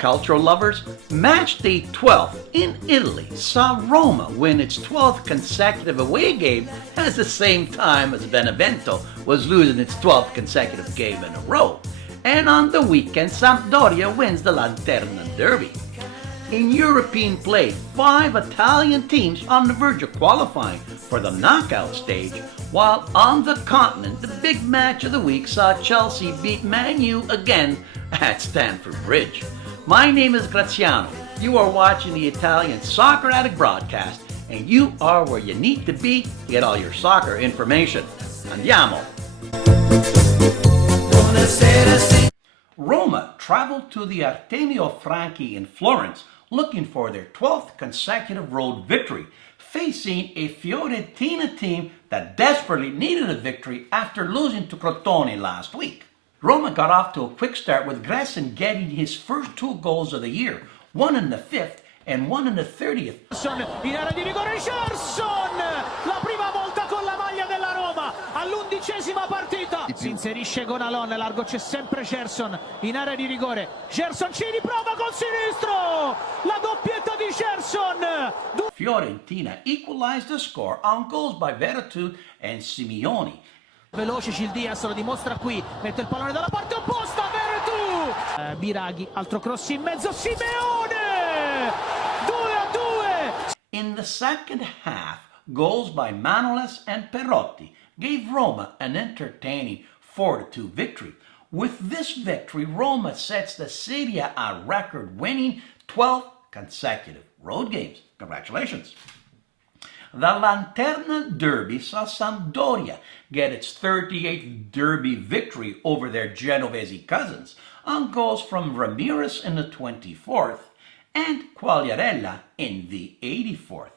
cultural lovers, match day 12 in Italy saw Roma win its 12th consecutive away game at the same time as Benevento was losing its 12th consecutive game in a row. And on the weekend, Sampdoria wins the Lanterna Derby. In European play, 5 Italian teams on the verge of qualifying for the knockout stage, while on the continent, the big match of the week saw Chelsea beat Man U again at Stamford Bridge. My name is Graziano. You are watching the Italian Soccer Addict broadcast, and you are where you need to be to get all your soccer information. Andiamo! Roma traveled to the Artemio Franchi in Florence looking for their 12th consecutive road victory, facing a Fiorentina team that desperately needed a victory after losing to Crotone last week. Roma got off to a quick start with Gresson getting his first 2 goals of the year, one in the 5th and one in the 30th. In area di rigore Gerson, la prima volta con la maglia della Roma, all'11ª partita. Si inserisce con Alon, largo c'è sempre Gerson, in area di rigore. Gerson ci riprova col sinistro, la doppietta di Gerson. Fiorentina equalized the score on goals by Veretout and Simeone. Veloce Gil Diaz, lo dimostra qui, mette il pallone dalla parte opposta, Veretout. Biraghi, altro cross in mezzo, Simeone! 2-2! In the second half, goals by Manolas and Perotti gave Roma an entertaining 4-2 victory. With this victory, Roma sets the Serie A record, winning 12 consecutive road games. Congratulations. The Lanterna Derby saw Sampdoria get its 38th Derby victory over their Genovese cousins on goals from Ramirez in the 24th and Quagliarella in the 84th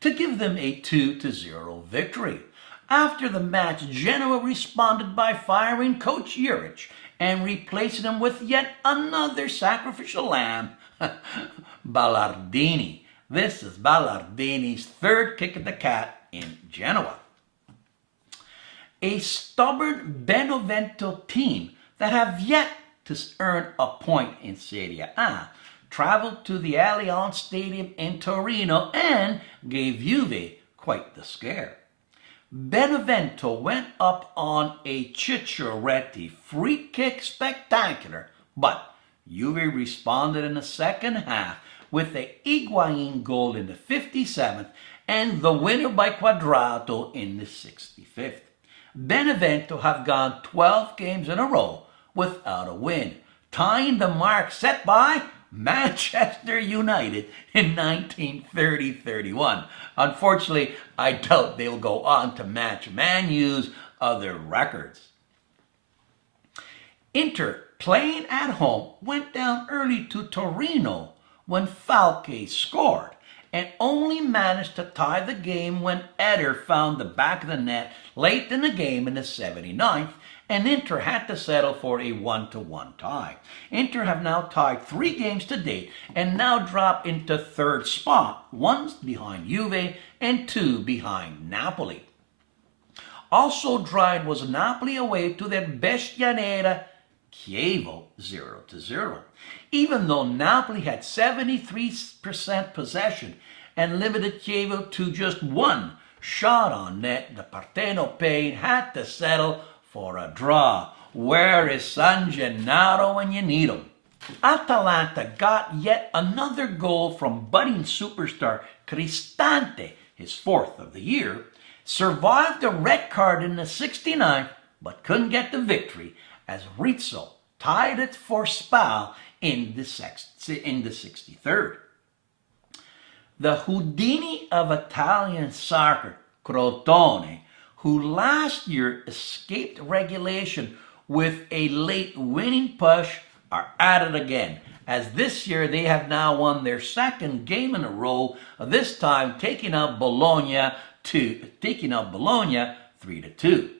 to give them a 2-0 victory. After the match, Genoa responded by firing Coach Juric and replacing him with yet another sacrificial lamb, Ballardini. This is Ballardini's 3rd kick at the cat in Genoa. A stubborn Benevento team that have yet to earn a point in Serie A traveled to the Allianz Stadium in Torino and gave Juve quite the scare. Benevento went up on a Cicciaretti free kick spectacular, but Juve responded in the second half with the Higuain goal in the 57th and the winner by Quadrato in the 65th. Benevento have gone 12 games in a row without a win, tying the mark set by Manchester United in 1930-31. Unfortunately, I doubt they'll go on to match Man U's other records. Inter, playing at home, went down early to Torino when Falque scored and only managed to tie the game when Eder found the back of the net late in the game in the 79th, and Inter had to settle for a 1-1 tie. Inter have now tied 3 games to date and now drop into 3rd spot, 1 behind Juve and 2 behind Napoli. Also dried was Napoli away to their Bestia Nera Chievo 0-0. Even though Napoli had 73% possession and limited Chievo to just 1 shot on net, the Partenopei had to settle for a draw. Where is San Gennaro when you need him? Atalanta got yet another goal from budding superstar Cristante, his 4th of the year, survived a red card in the 69th, but couldn't get the victory as Rizzo tied it for Spal in the 63rd. The Houdini of Italian soccer, Crotone, who last year escaped regulation with a late winning push, are at it again, as this year they have now won their 2nd game in a row, this time taking out Bologna 3-2.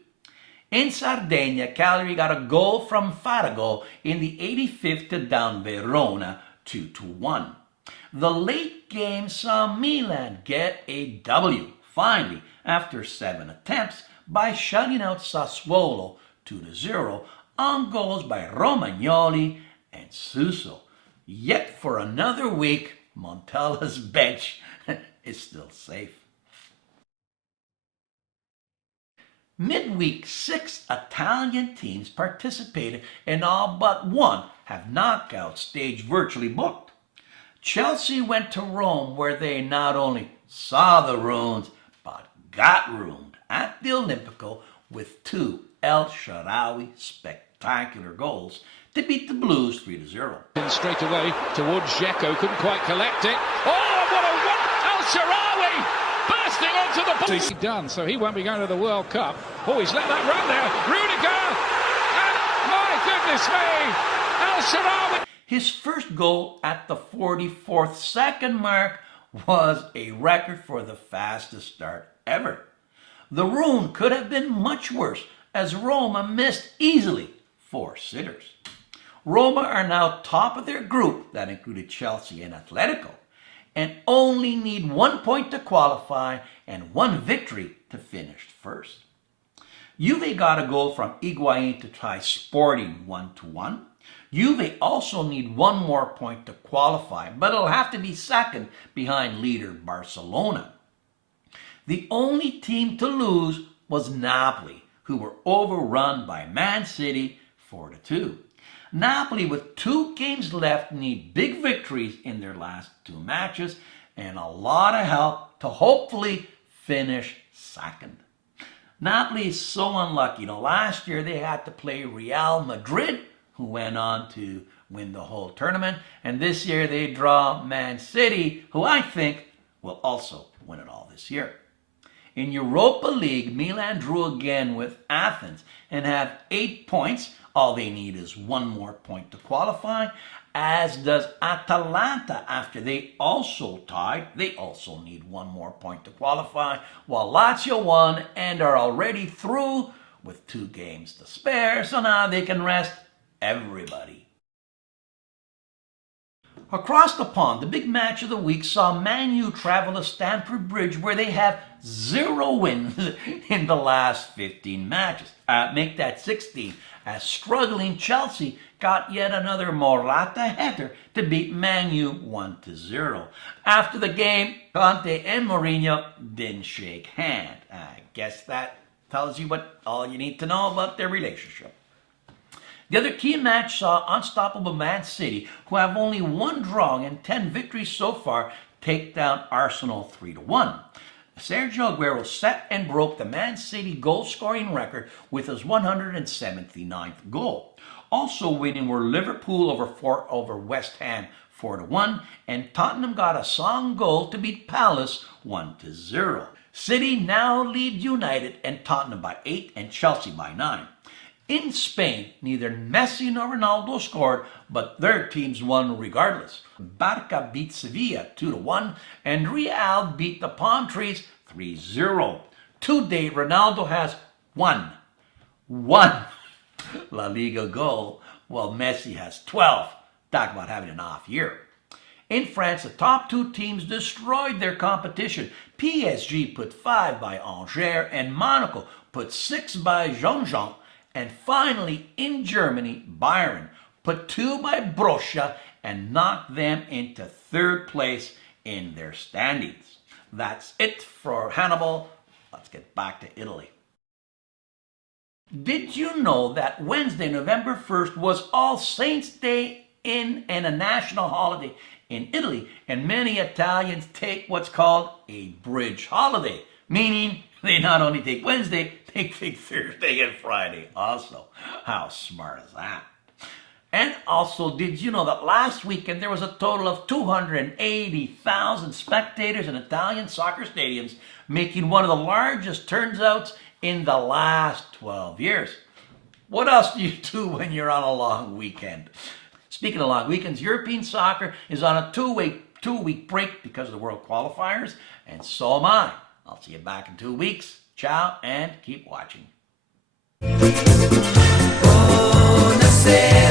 In Sardinia, Cagliari got a goal from Farago in the 85th to down Verona 2-1. The late game saw Milan get a W, finally, after 7 attempts, by shutting out Sassuolo 2-0 on goals by Romagnoli and Suso. Yet for another week, Montella's bench is still safe. Midweek, 6 Italian teams participated and all but one have knockout stage virtually booked. Chelsea went to Rome where they not only saw the ruins but got ruined at the Olimpico with 2 El Shaarawy spectacular goals to beat the Blues 3-0. Straight away towards Dzeko, couldn't quite collect it. Oh, what a one! El Shaarawy bursting onto the ball. He's done, so he won't be going to the World Cup. Oh, he's let that run there. Rudiger! And my goodness me! El Shaarawy! His first goal at the 44th second mark was a record for the fastest start ever. The ruin could have been much worse as Roma missed easily 4 sitters. Roma are now top of their group, that included Chelsea and Atletico, and only need 1 point to qualify and 1 victory to finish first. Juve got a goal from Higuain to tie Sporting 1-1. Juve also need 1 more point to qualify, but it'll have to be second behind leader Barcelona. The only team to lose was Napoli, who were overrun by Man City 4-2. Napoli, with 2 games left, need big victories in their last 2 matches and a lot of help to hopefully finish second. Napoli is so unlucky. Last year they had to play Real Madrid, who went on to win the whole tournament, and this year they draw Man City, who I think will also win it all this year. In Europa League, Milan drew again with Athens and have 8 points. All they need is 1 more point to qualify, as does Atalanta after they also tied. They also need 1 more point to qualify, while Lazio won and are already through with 2 games to spare, so now they can rest everybody. Across the pond, the big match of the week saw Man U travel to Stamford Bridge, where they have 0 wins in the last 15 matches. Make that 16, as struggling Chelsea got yet another Morata header to beat Man U 1-0. After the game, Conte and Mourinho didn't shake hands. I guess that tells you all you need to know about their relationship. The other key match saw unstoppable Man City, who have only 1 draw and 10 victories so far, take down Arsenal 3-1. Sergio Aguero set and broke the Man City goal-scoring record with his 179th goal. Also winning were Liverpool over West Ham 4-1, and Tottenham got a song goal to beat Palace 1-0. City now lead United and Tottenham by 8 and Chelsea by 9. In Spain, neither Messi nor Ronaldo scored, but their teams won regardless. Barca beat Sevilla 2-1, and Real beat the Palm Trees 3-0. To date, Ronaldo has one La Liga goal, while Messi has 12. Talk about having an off year. In France, the top 2 teams destroyed their competition. PSG put 5 by Angers, and Monaco put 6 by Jean-Jean. And finally, in Germany, Bayern put 2 by Borussia and knocked them into 3rd place in their standings. That's it for Hannibal. Let's get back to Italy. Did you know that Wednesday, November 1st was All Saints' Day and a national holiday in Italy? And many Italians take what's called a bridge holiday, meaning they not only take Wednesday, they take Thursday and Friday also. How smart is that? And also, did you know that last weekend there was a total of 280,000 spectators in Italian soccer stadiums, making one of the largest turnouts in the last 12 years. What else do you do when you're on a long weekend? Speaking of long weekends, European soccer is on a two-week break because of the World Qualifiers, and so am I. I'll see you back in 2 weeks. Ciao, and keep watching. Buonasera.